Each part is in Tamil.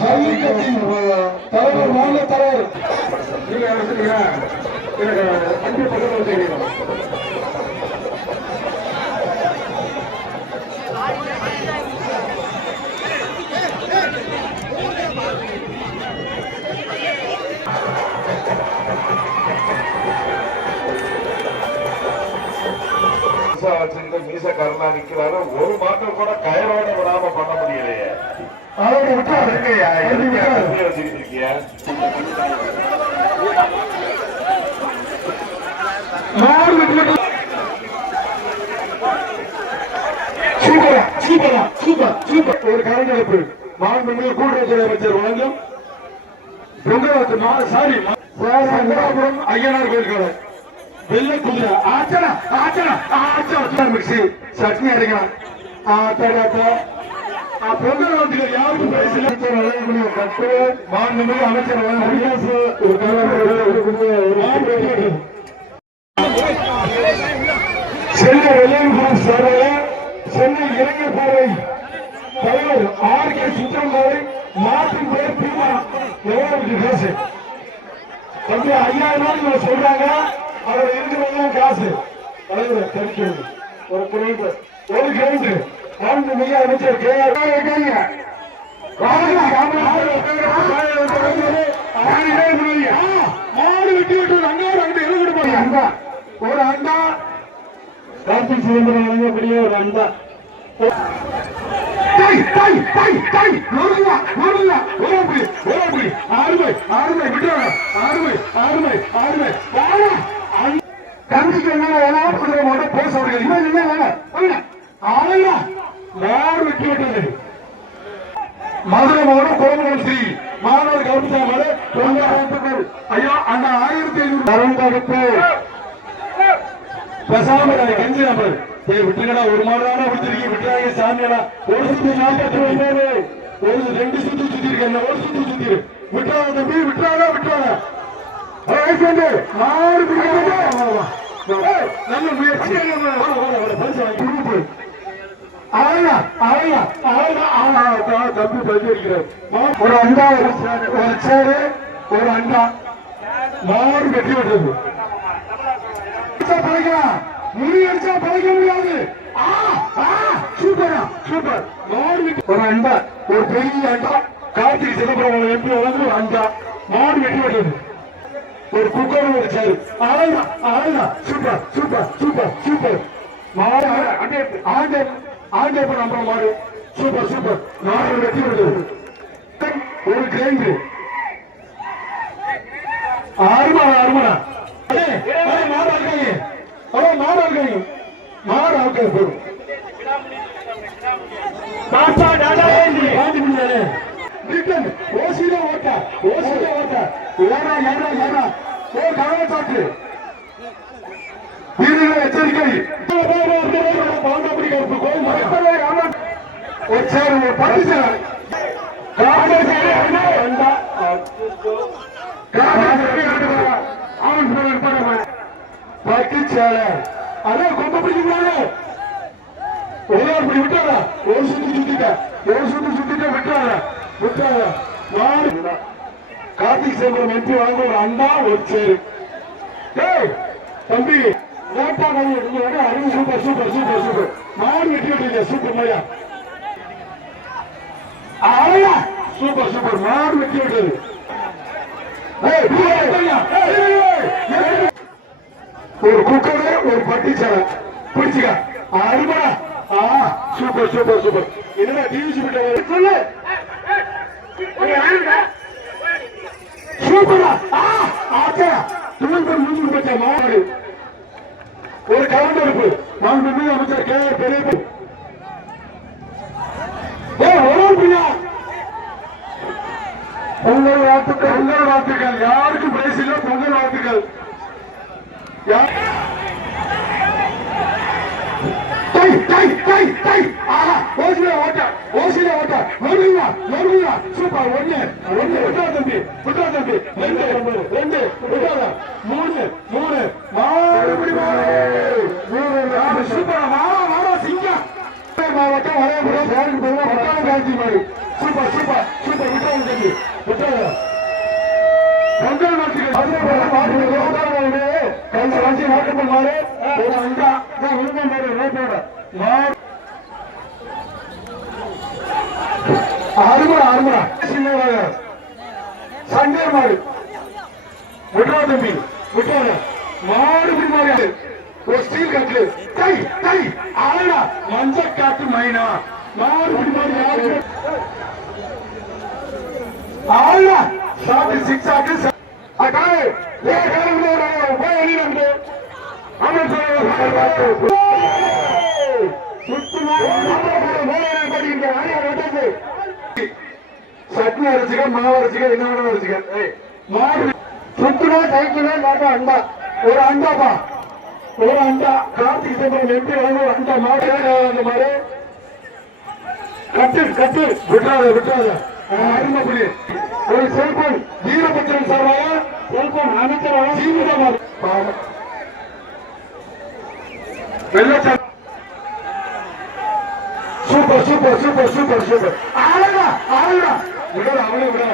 ஜல்லிக்கட்டின் தலைவர் மாநில தலைவர் அஞ்சு தெரியும் மீசக்காரனா நிக்கிறாரு. ஒரு மாட்டம் கூட கயரோட விடாம பண்ண முடியலையே. அவரை விட்டா இருக்கையா எதுக்கு கம்பி வச்சுக்கிட்டு இருக்கியா? மாடு விட்டு. சூப்பரா சூப்பரா சூப்பர் சூப்பர். ஒரு கரண்டெடுப்பு மாண்புமிகு கூட்டுறவுத்துறை அமைச்சர் வழங்கும் பொங்கலாத்து மா சாரி சங்கராபுரம் ஐயனார் கோயில் கடை வெள்ளை குதிரை. ஆச்சனா ஆச்சனா ஆச்சனா. மிக்சி சட்னி அரைக்கலாம் ஆத்தடாத்தா பொங்கல் யாருக்கும் பேசல மாண்புமிகு அமைச்சர் ஒரு சென்னை வெள்ளையன்புரம் சார்பில் சென்னை இளைஞர் பார்வை தலைவர் ஆர் கே சுத்தம்பாவை மாற்றின் பேர் பீமா. எவ்வளவு காசு? தம்பி ஐயாயிரம் ரூபாய் சொல்றாங்க. அவர் இருக்கிறவங்க காசு. தலைவர் தெரிவிக்கிறது ஒரு கிலோமீட்டர் ஒரு கிலோமீட்டர் நான்கு மிக அமைச்சர் கே ஆர் மாடு வெட்டி விட்டு அங்காறு அங்கிட்டு எழுதி கொடுப்பாங்க அண்டா ஒரு அண்டா. கார்த்திக் சிதம்பரம் வழங்கக்கூடிய ஒரு அண்டா. டேய், டேய், டேய், டேய், நொறுங்குவா, நொறுங்குவா, ஓரம்புலி, ஓரம்புலி, ஆறுமை, ஆறுமை, விட்டுறாங்க, ஆறுமை, ஆறுமை, ஆறுமை, வாடா, அண்- தம்பிக்கு என்ன போச வேணாம். வாங்க. ஆளுங்க யார் வெற்றி பெற்றது மதுரை மாவட்டம் கோமலம் ஸ்ரீ மாணவர் கருப்பசாமி ஐயா அந்த ஆயிரத்தி ஐநூறு கருந்தடுப்பு பேசாம நான் கெஞ்சி நம்பர் ஏய் விட்டுங்கடா ஒரு மாடு தானே விட்டுருக்கீங்க விட்டுறாங்க சாமியடா ஒரு சுத்தி நாற்பத்தி ஒன்பது ஒரு ரெண்டு சுத்தி சுத்தி இருக்கேன் ஒரு சுத்தி சுத்தி விட்டுறாங்க தம்பி விட்டுறாங்க விட்டுறாங்க நல்ல முயற்சி தம்பி அடிக்கிறார். மா- ஒரு அண்டா ஒரு சேரு, ஒரு சேரு ஒரு அண்டா. மாடு வெட்டி விட்டது அடிச்சா பழைக்கலாம் முடி அடிச்சா பழைக்க முடியாது. சூப்பரா சூப்பர் மாடு வெட்டி- ஒரு அண்டா ஒரு பெரிய அண்டா. கார்த்திக் சிதம்பரம் எம்பி வளர்ந்து ஒரு அண்டா. மாடு வெட்டி விட்டது ஒரு குக்கர் ஒரு சேரு. ஆளுதான் ஆளுதான் சூப்பர் சூப்பர் சூப்பர் சூப்பர் மாடு ஆண்டே ஆண்டே அம்மா மாறு சூப்பர் சூப்பர். நாலு வெற்றி பெற்றது ஒரு கிரைண்டு அருமடா அருமனா மாடு இருக்காங்க ஓ மாடு இருக்காங்க மாடு இருக்காங்க போதும் மாட்டா டாடா ஏந்தி பாண்டி பிள்ளையாரே. ரிட்டன் ஓசில ஓட்டா ஓசில ஓட்ட. ஏறா ஏறா ஏறா. ஓ கனவு சாட்டு வீரர்கள் எச்சரிக்கை. ஒரு சேர் ஒரு பத்து அதான் கொம்ப பிடிக்கிறாங்க ஒரே அப்படி விட்டாரா ஒரு சுத்து சுத்திட்ட. ஒரு சுத்து சுத்திட்ட விட்டார விட்டார கார்த்திக் சேம்பரம் எம்பி வாங்க ஒரு அண்ணா ஒரு சேரு. தம்பி. லேட்டா கவி நீங்க வந்து சூப்பர் சூப்பர் சூப்பர் சூப்பர் மாடு வெட்டி சூப்பர் ஆயா சூப்பர் சூப்பர் மாடு வெட்டி ஒரு குக்கரு ஒரு பட்டி சேலை பிடிச்சுக்க. அருமா ஆ சூப்பர் சூப்பர் சூப்பர் என்னடா டிவிசி விட்ட சொல்லு. சூப்பரா. ஆ ஆச்சா தூள் பேர் முடிஞ்சு போச்சா மாடு. ஒரு கலந்தெடுப்பு மாண்புமிகு அமைச்சர் கே. ஆர். பெரிய ஏ பொங்கல் வாழ்த்துக்கள் பொங்கல் வாழ்த்துக்கள். யாருக்கும் பிரைஸ் இல்ல பொங்கல் வாழ்த்துக்கள். யார் டை டை டை டை ஓசில ஓட்ட ஓசில ஓட்ட. நொறுங்குவா நொறுங்குவா சூப்பர் ஒன்னு ஒன்னு ஒன்றா தம்பி ரெண்டு ரெண்டு விட்டாத மூணு மூணு மாறுபடி சூப்பர் மாறா மாறா சிங்கம் மாவட்டம் வரையபுரம் சேருக்கு போய் பட்டாளம் காட்சி மாதிரி சூப்பர் சூப்பர் சூப்பர் விட்டாங்க தம்பி விட்டாங்க பொங்கல் நாட்டுக்கு அதே போல மாட்டு ரோட்டாங்க கொஞ்சம் வண்டி ஓட்டப்பல் மாறு ஒரு அண்டா நான் விழுந்தம் பாரு ரோட்டோட மாறு அருமரா அருமரா சின்ன சண்டே மாறு விட்றா தம்பி விட்டாங்க மாடு இப்படி மாறி ஒரு ஸ்டீல் கட்டு தை தை ஆளா மஞ்ச காட்டு மைனா. மாடு இப்படி மாறி யாரு ஆளா ஷாட்டு சிக்ஸ் ஆட்டு அக்காய் ஏ காரணம் ஒரு போய் வெளியில வந்து. அமைச்சர் சுத்தமாக படிக்கின்ற அணியை ஆரியா சட்னி அரைச்சிக்க மாவு அரைச்சிக்க என்ன வேணும் அரைச்சிக்க. ஏய், மாடு சுத்துனா சைக்கிளா மாட்டா அண்டா. ஒரு அண்டாப்பா. ஒரு அண்டா. கார்த்திக் சம்பளம் எப்படி வாங்க ஒரு அண்டா மாடு அந்த மாதிரி கட்டு கட்டு. விட்டுறாத விட்டுறாத. அருமை புலி. ஒரு செல்போன் வீரபத்திரன் சார்பாக செல்போன் அமைச்சராக சீமிதமாக Vellasamy super super super super super. ஆளுடா ஆளுடா விடல அவளை விட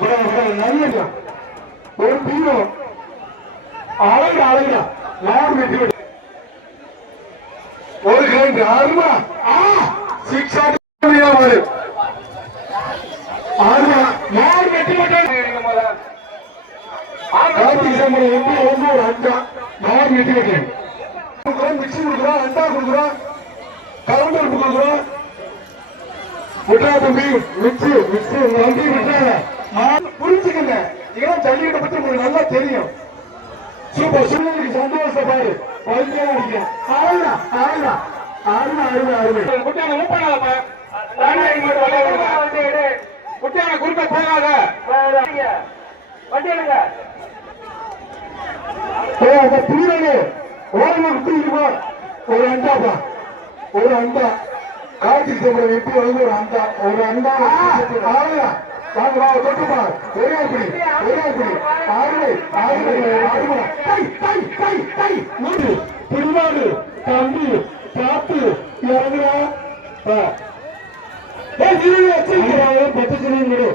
விட விட நல்ல ஒரு பீரோ அழகு அழகுடா நான் வெற்றி ஒரு கிரைண்ட் அருமா ஆ சிக்ஸ் ஆட்டு ஒரு அண்டா மிக்சி கொடுக்குறோம் அண்டா கொடுக்குறோம் கொடுக்குறோம் விட்டா தம்பி மிக்சி மிக்சி வண்டி விட்டாங்க புரிஞ்சுக்கங்க. இதெல்லாம் ஜல்லிக்கட்டை பத்தி உங்களுக்கு நல்லா தெரியும். சூப்பர். சூழ்நிலைக்கு சந்தோஷம் பாரு. பைத்தியம் அடிக்க ஆளுடா ஆளுடா ஆளுடா அருமை அருமை குட்டியான மூவ் விடுங்க. குட்டியான குறுக்க போகாத. வண்டி எடுங்க. ஏய், அந்த பீரனு ஓரமா விட்டு இருப்பா ஒரு அண்டாப்பா ஒரு அண்டா. கார்த்திக் சம்பளம் எப்படி வந்து ஒரு அண்டா ஒரு அண்டா ஆளுடா வாங்க வா தொட்டுப்பா ஒரே அப்படி ஒரே அப்படி ஆறுமை ஆறுமை ஆறுமை டை டை டை டை. மூடு பிடிவாடு தம்பி பார்த்து வச்சிருக்கீங்க பத்து சிலிங் கொடு.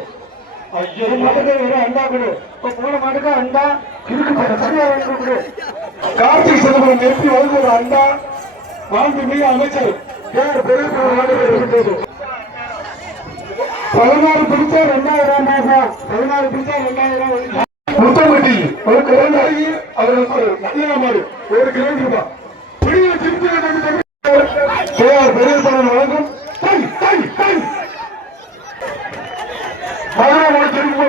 ஐயோ. மட்டுக்கு ஒரு அண்டா கொடு. இப்ப போன மாட்டுக்கு அண்டா வாங்கி கார்த்திக் சிதம்பரம் நிறுத்தி வந்து ஒரு அண்டா வாழ்ந்து மிக அமைச்சர். பதினாறு பிடிச்சா ரெண்டாயிரம் பதினாறு பிடிச்சா ரெண்டாயிரம் முத்தம்பட்டி ஒரு கிரௌண்ட் அவருக்கு நல்ல மாடு ஒரு கிரௌண்ட் பிடிய திருப்பி கேஆர் பெரிய வழங்கும்? திரும்ப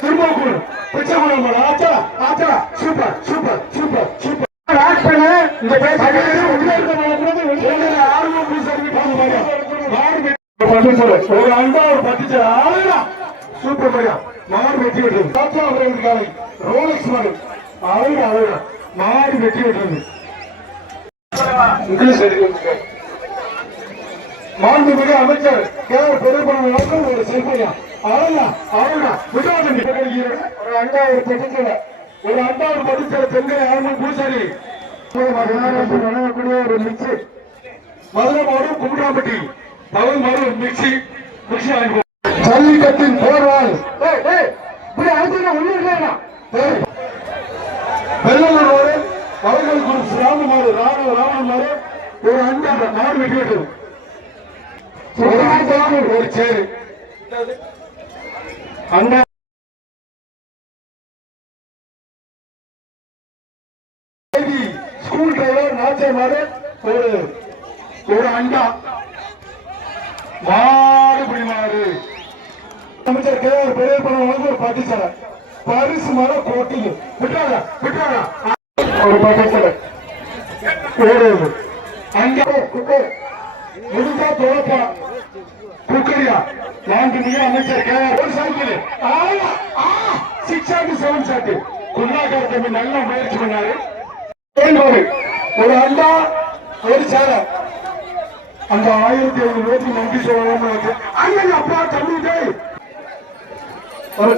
திரும்ப பிச்சை மாடு ஆச்சா ஆச்சா super super super super add பண்ணு இந்த பேச உள்ள இருக்க மாடு வெளியே ஆர்வம் பூசறி போங்க மாடு பட்டு போடு ஒரு அண்டா ஒரு பட்டு ஆளுடா சூப்பர் பையா மாடு வெட்டி விட்டுருது தாத்தா அவர்கள் காலை ரோலக்ஸ் மாடு ஆளுடா ஆளுடா மாடு வெட்டி விட்டுருது இங்கிலீஷ் எடுக்க மாண்புமிகு அமைச்சர் கேஆர் பெரும்பணம் வழங்கும் ஒரு செல்பையா ஆளுடா ஆளுடா விடாதீங்க ஒரு அண்டா ஒரு பட்டுச்சல ஒரு அண்டா ஒரு பட்டுச்சல பெண்களை ஆளுநர் பூசாரி வழங்கக்கூடிய ஒரு மிக்சி. மதுரை மாவட்டம் கும்படாம்பட்டி பவன் மாடு மிக்சி. மிக்சி ஜல்லிக்கட்டின் போர்வாள். இப்படி இல்லையா வெள்ளலூர் மாடு அவர்கள் குரூப் ராமமாறு ராணுவ ராமமாறு ஒரு அண்டா மாடு வெட்டி விட்டது ஒரு ஆண்டா, ஒரு சேரு அண்டா ஸ்கூல் டிரைவர் நாச்சை மாடு ஒரு ஒரு அண்டா. மாடு புடி மாடு அமைச்சர் கே ஆர் பெரிய பணம் வந்து ஒரு பட்டிச்சலை. பரிசு மர கோட்டிங்க. விட்டாங்க விட்டாங்க ஒரு பட்டிச்சலை. ஒரு அங்கே முடிஞ்சா தோப்பா குக்கரியா நான்கு அமைச்சர் கே ஒரு சைக்கிள் சிக்ஸ் செவன் சாட்டு தம்பி முயற்சி பண்ணாரு ஒரு அண்டா ஒரு சேலை அந்த ஆயிரத்தி ஐநூறு நூற்றி நன்றி சொல்லலாம்னு அண்ணன் அப்பா தம்பி ஒரு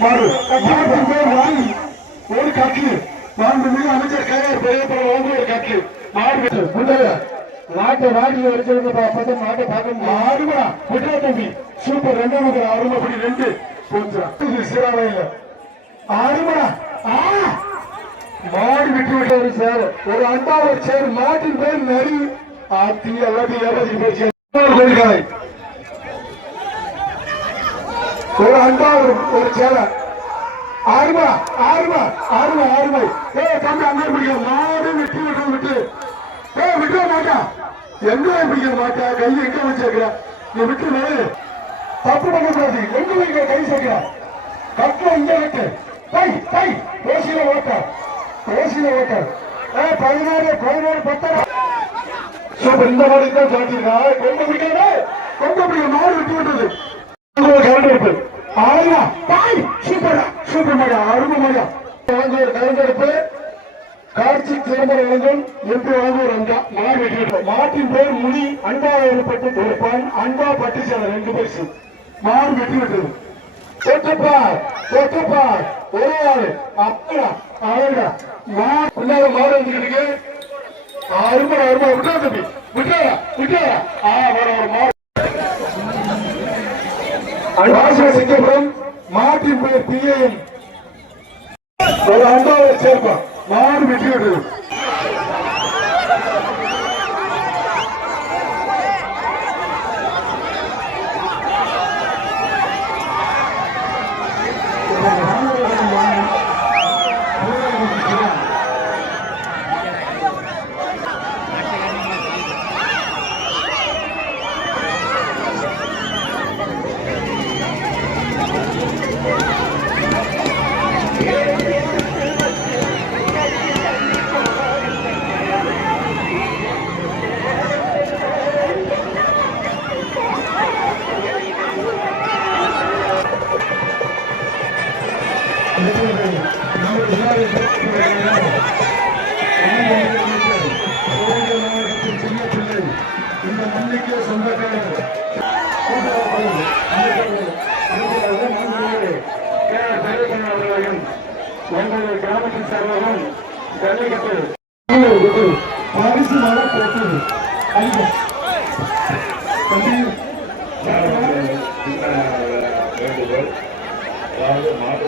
மாறு ஒரு கட்லு மாண்பு மிகு அமைச்சர் கையார் பெரிய படம் வாங்க ஒரு கட்லு மாடு முந்தைய மாட்டை வாடி வரைச்சிருந்து பார்த்தா மாட்டை பார்க்க ஆடுமா விட்டா தம்பி சூப்பர். ரெண்டாவது அருமை. அப்படி ரெண்டு. சிறாவே இல்லை ஆடுமா ஆ! மாடு விட்டு விட்டாரு சார். ஒரு அண்டா ஒரு சேர். மாட்டின் பேர் நரி. ஆத்தி எல்லாத்தையும் ஏமாத்தி போச்சு. ஒரு அண்டா ஒரு ஒரு சேலை ஆறுமா ஆறுமா ஆறுமா ஆறுமை. ஏ தம்பி அங்கே பிடிக்க மாடு விட்டு விட்டு விட்டு. ஏ விட்டுற மாட்டா. எங்க பிடிக்க மாட்டா? கை எங்க வச்சிருக்கிற? நீ விட்டு தப்பு பண்ணக்கூடாது எங்க வைக்க கை சேர்க்கிற. கட்டில இங்க விட்டு. தை தை ஓசியில ஓட்ட. ஓசியில ஓட்ட. ஏ பதினாறு பதினாறு பத்தரை சூப்பர் இந்த மாதிரி தான் சாட்டிருக்கா கொண்டு பிடிக்காத கொண்டு பிடிக்க மாடு விட்டு விட்டது கலந்தெடுப்பு ஆயா தாய் சூப்பர் மாடா அருமை மாடா வழங்குவோர் கலந்தெடுப்பு காட்சி சிதம்பர இளைஞன் எம்பி வழங்குவோர் அங்கா மாடு வெற்றி மாட்டின் பேர் முனி. அன்பா ஏற்பட்டு கொடுப்பான் அன்பா பட்டு சேர ரெண்டு பேர் மாடு வெற்றி விட்டது தொட்டுப்பார் தொட்டுப்பார். ஒரு ஆளு அப்பா அழகா. மாடு பின்னால மாடு வந்துக்கிட்டு அருமை அருமை விட்டா தம்பி. விட்டா விட்டா ஆ வர ஒரு மாடு வாசன மாட்டின் பெயர் பிஏஎம் ஒரு அண்டாவை சேர்ப்பான் மாடு வெற்றி விட்டது இந்த ఎమ్మెల్యే గ్రామకి సర్వం జల్లికట్టు పరిశ్రమ పోతుంది అయితే మాట